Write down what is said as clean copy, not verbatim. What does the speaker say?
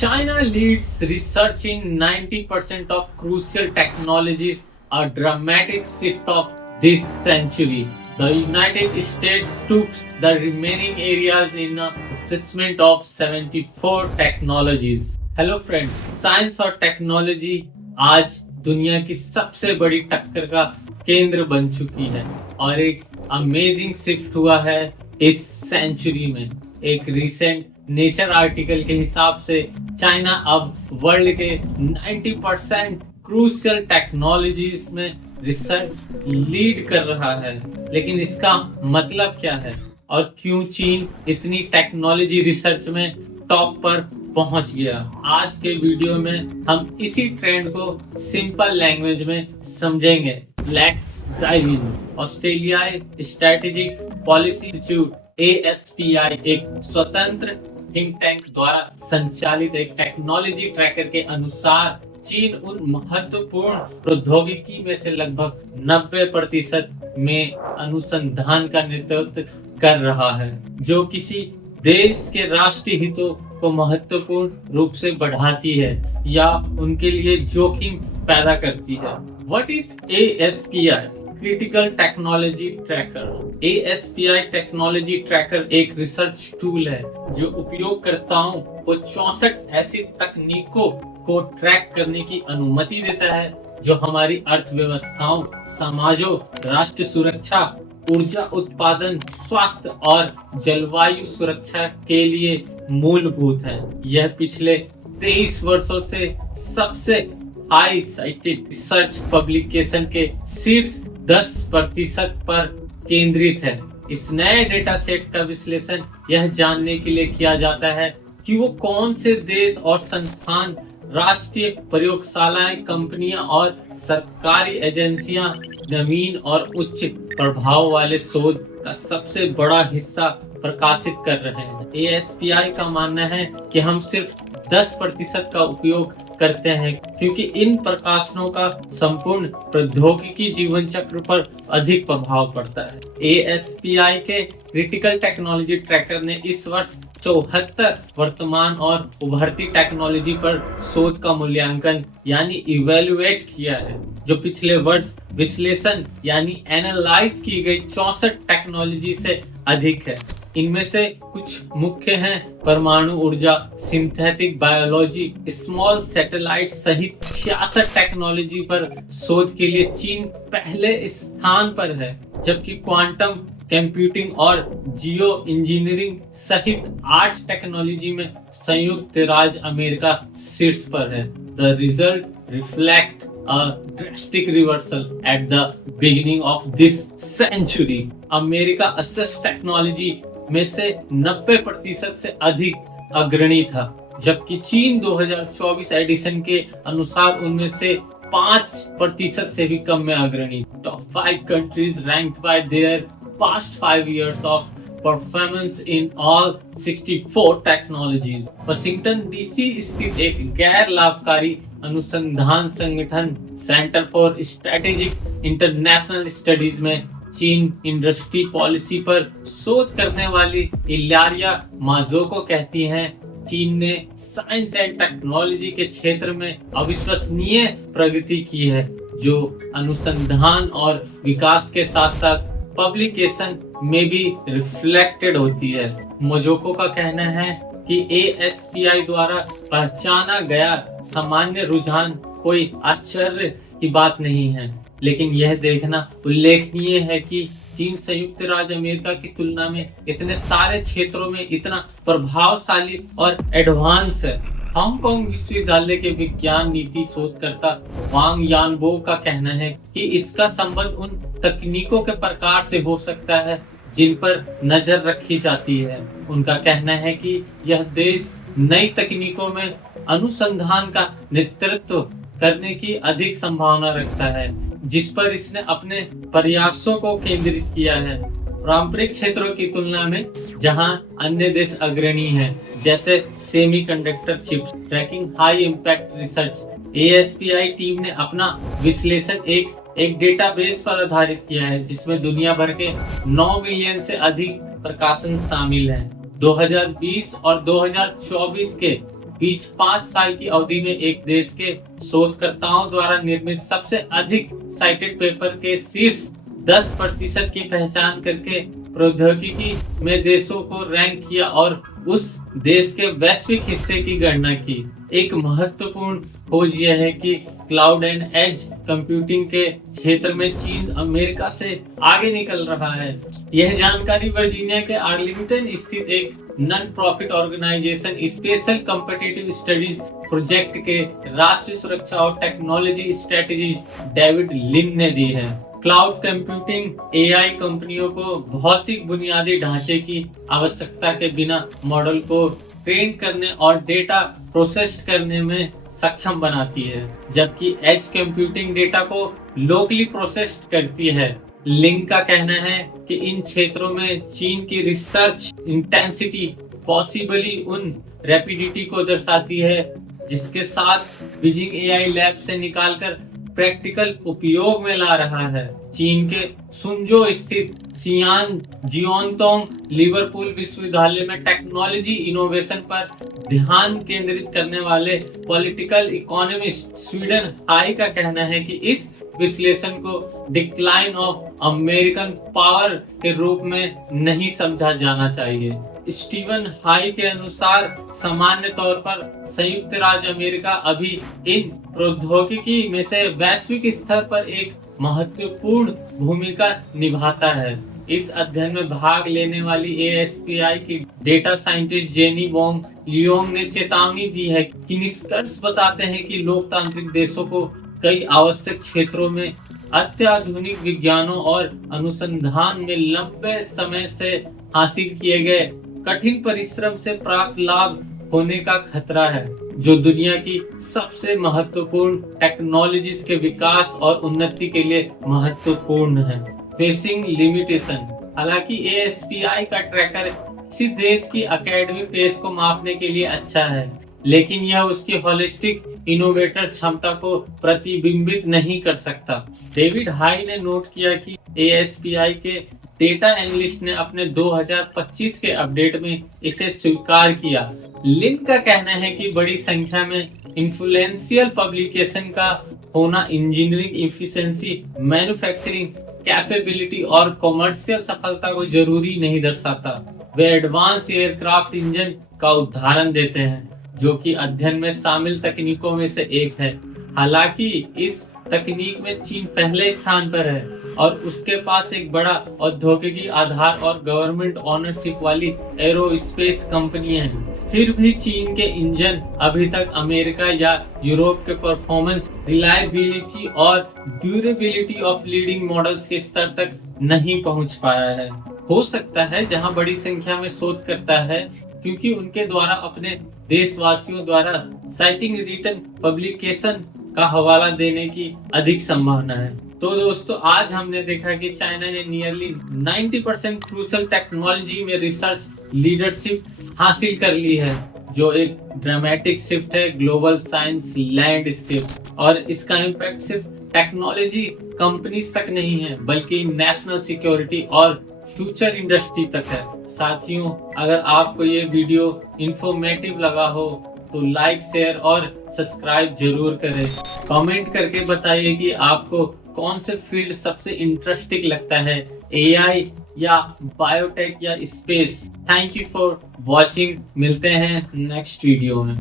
China leads research in 90% of crucial technologies, a dramatic shift of this century. The United States took the remaining areas in an assessment of 74 technologies. Hello friend, science और technology आज दुनिया की सबसे बड़ी टक्कर का केंद्र बन चुकी है और एक अमेजिंग शिफ्ट हुआ है इस सेंचुरी में। एक रिसेंट नेचर आर्टिकल के हिसाब से चाइना अब वर्ल्ड के 90% क्रूशियल टेक्नोलॉजीज में रिसर्च लीड कर रहा है। लेकिन इसका मतलब क्या है और क्यों चीन इतनी टेक्नोलॉजी रिसर्च में टॉप पर पहुंच गया? आज के वीडियो में हम इसी ट्रेंड को सिंपल लैंग्वेज में समझेंगे। Let's dive in. ऑस्ट्रेलियाई स्ट्रेटेजिक पॉलिसी इंस्टीट्यूट ASPI एक स्वतंत्र थिंक टैंक द्वारा संचालित एक टेक्नोलॉजी ट्रैकर के अनुसार चीन उन महत्वपूर्ण प्रौद्योगिकी में से लगभग 90% में अनुसंधान का नेतृत्व कर रहा है, जो किसी देश के राष्ट्रीय हितों को महत्वपूर्ण रूप से बढ़ाती है या उनके लिए जोखिम पैदा करती है। What is ASPI? Critical technology tracker. ASPI technology tracker एक रिसर्च टूल है जो उपयोगकर्ताओं को 64 ऐसी तकनीकों को ट्रैक करने की अनुमति देता है जो हमारी अर्थव्यवस्थाओं, समाजों, राष्ट्र सुरक्षा, ऊर्जा उत्पादन, स्वास्थ्य और जलवायु सुरक्षा के लिए मूलभूत है। यह पिछले 23 वर्षों से सबसे हाई साइटेड रिसर्च पब्लिकेशन के शीर्ष 10% पर केंद्रित है। इस नए डेटा सेट का विश्लेषण यह जानने के लिए किया जाता है कि वो कौन से देश और संस्थान, राष्ट्रीय प्रयोगशालाएं, कंपनियां और सरकारी एजेंसियां नवीन और उच्च प्रभाव वाले शोध का सबसे बड़ा हिस्सा प्रकाशित कर रहे हैं। ASPI का मानना है कि हम सिर्फ 10% का उपयोग करते हैं क्योंकि इन प्रकाशनों का संपूर्ण प्रौद्योगिकी जीवन चक्र पर अधिक प्रभाव पड़ता है। ASPI के क्रिटिकल टेक्नोलॉजी ट्रैकर ने इस वर्ष 74 वर्तमान और उभरती टेक्नोलॉजी पर शोध का मूल्यांकन यानी इवेल्युएट किया है, जो पिछले वर्ष विश्लेषण यानी एनालाइज की गई 64 टेक्नोलॉजी से अधिक है। इनमें से कुछ मुख्य हैं परमाणु ऊर्जा, सिंथेटिक बायोलॉजी, स्मॉल सैटेलाइट सहित 66 टेक्नोलॉजी पर शोध के लिए चीन पहले स्थान पर है, जबकि क्वांटम कंप्यूटिंग और जियो इंजीनियरिंग सहित 8 टेक्नोलॉजी में संयुक्त राज्य अमेरिका शीर्ष पर है। The result reflect a drastic reversal at the beginning of this century. America assess technology में से 90% से अधिक अग्रणी था, जबकि चीन 2024 एडिशन के अनुसार उनमें से 5% से भी कम में अग्रणी। Top 5 countries ranked by their past 5 years of performance in all 64 technologies. Washington DC स्थित एक गैर लाभकारी अनुसंधान संगठन centre for strategic international studies में चीन इंडस्ट्री पॉलिसी पर शोध करने वाली इलारिया माजोको कहती हैं, चीन ने साइंस एंड टेक्नोलॉजी के क्षेत्र में अविश्वसनीय प्रगति की है, जो अनुसंधान और विकास के साथ साथ पब्लिकेशन में भी रिफ्लेक्टेड होती है। मोजोको का कहना है कि ASPI द्वारा पहचाना गया सामान्य रुझान कोई आश्चर्य की बात नहीं है, लेकिन यह देखना उल्लेखनीय है कि चीन संयुक्त राज्य अमेरिका की तुलना में इतने सारे क्षेत्रों में इतना प्रभावशाली और एडवांस है। हांगकांग विश्वविद्यालय के विज्ञान नीति शोधकर्ता वांग यानबो का कहना है कि इसका संबंध उन तकनीकों के प्रकार से हो सकता है जिन पर नजर रखी जाती है। उनका कहना है कि यह देश नई तकनीकों में अनुसंधान का नेतृत्व करने की अधिक संभावना रखता है, जिस पर इसने अपने प्रयासों को केंद्रित किया है। पारंपरिक क्षेत्रों की तुलना में जहां अन्य देश अग्रणी हैं, जैसे semiconductor chips, tracking, high impact research, ASPI team ने अपना विश्लेषण एक डेटाबेस पर आधारित किया है जिसमें दुनिया भर के 9 मिलियन से अधिक प्रकाशन शामिल हैं। 2020 और 2024 के बीच 5 साल की अवधि में एक देश के शोधकर्ताओं द्वारा निर्मित सबसे अधिक साइटेड पेपर के शीर्ष 10% की पहचान करके प्रौद्योगिकी में देशों को रैंक किया और उस देश के वैश्विक हिस्से की गणना की। एक महत्वपूर्ण खोज यह है कि क्लाउड एंड एज कंप्यूटिंग के क्षेत्र में चीन अमेरिका से आगे निकल रहा है। यह जानकारी वर्जीनिया के आर्लिंगटन स्थित एक non profit organisation special competitive studies project के राष्ट्रीय सुरक्षा और टेक्नोलॉजी स्ट्रेटेजिस्ट डेविड लिन ने दी है। क्लाउड कंप्यूटिंग एआई कंपनियों को भौतिक बुनियादी ढांचे की आवश्यकता के बिना मॉडल को ट्रेन करने और डेटा प्रोसेस करने में सक्षम बनाती है, जबकि एज कंप्यूटिंग डेटा को लोकली प्रोसेस करती है। लिंक का कहना है कि इन क्षेत्रों में चीन की रिसर्च इंटेंसिटी पॉसिबली उन रैपिडिटी को दर्शाती है जिसके साथ बीजिंग एआई लैब से निकालकर प्रैक्टिकल उपयोग में ला रहा है। चीन के सुंजो स्थित सियान जियोंगतोंग लिवरपूल विश्वविद्यालय में टेक्नोलॉजी इनोवेशन पर ध्यान केंद्रित करने वाले पॉलिटिकल इकोनॉमिस्ट स्वीडन हाई का कहना है कि इस विश्लेषण को डिक्लाइन ऑफ अमेरिकन पावर के रूप में नहीं समझा जाना चाहिए। स्टीवन हाई के अनुसार सामान्य तौर पर संयुक्त राज्य अमेरिका अभी इन प्रौद्योगिकी में से वैश्विक स्तर पर एक महत्वपूर्ण भूमिका निभाता है। इस अध्ययन में भाग लेने वाली ASPI की data scientist jenny Wong Leong ने चेतावनी दी है कि निष्कर्ष बताते हैं कि लोकतांत्रिक देशों को कई आवश्यक क्षेत्रों में अत्याधुनिक विज्ञानों और अनुसंधान में लंबे समय से हासिल किए गए कठिन परिश्रम से प्राप्त लाभ होने का खतरा है, जो दुनिया की सबसे महत्वपूर्ण टेक्नोलॉजीज के विकास और उन्नति के लिए महत्वपूर्ण है। Facing limitation. हालांकि ASPI का ट्रैकर किसी देश की एकेडमिक पेस को मापने के लिए अच्छा है, लेकिन यह उसकी होलिस्टिक इनोवेटर क्षमता को प्रतिबिंबित नहीं कर सकता। डेविड हाई ने नोट किया कि ASPI के डेटा एनालिस्ट ने अपने 2025 के अपडेट में इसे स्वीकार किया। लिन का कहना है कि बड़ी संख्या में इन्फ्लुएंशियल पब्लिकेशन का होना इंजीनियरिंग एफिशिएंसी, मैन्युफैक्चरिंग कैपेबिलिटी और कॉमर्शियल सफलता को जरूरी नहीं दर्शाता। वे एडवांस एयरक्राफ्ट इंजन का उदाहरण देते हैं, जो कि अध्ययन में शामिल तकनीकों में से एक है। हालांकि इस तकनीक में चीन पहले स्थान पर है और उसके पास एक बड़ा औद्योगिकी आधार और गवर्नमेंट ओनरशिप वाली एरोस्पेस कंपनियां हैं। फिर भी चीन के इंजन अभी तक अमेरिका या यूरोप के परफॉर्मेंस, रिलायबिलिटी और ड्यूरेबिलिटी ऑफ लीडिंग मॉडल्स के स्तर तक नहीं पहुंच पाया है। हो सकता है जहां बड़ी संख्या में शोध करता है, क्योंकि उनके द्वारा अपने देशवासियों द्वारा साइटिंग रिटर्न पब्लिकेशन का हवाला देने की अधिक संभावना है। तो दोस्तों, आज हमने देखा कि चाइना ने नियरली 90% क्रूशल टेक्नोलॉजी में रिसर्च लीडरशिप हासिल कर ली है, जो एक ड्रामेटिक शिफ्ट है ग्लोबल साइंस लैंडस्केप। और इसका इम्पैक्ट सिर्फ टेक्नोलॉजी कंपनीज तक नहीं है, बल्कि नेशनल सिक्योरिटी और फ्यूचर इंडस्ट्री तक है। साथियों, अगर आपको ये वीडियो इंफॉर्मेटिव लगा हो तो लाइक, शेयर और सब्सक्राइब जरूर करें। कमेंट करके बताइए कि आपको कौन से फील्ड सबसे इंटरेस्टिंग लगता है, AI या बायोटेक या space. Thank you for watching. मिलते हैं नेक्स्ट वीडियो में।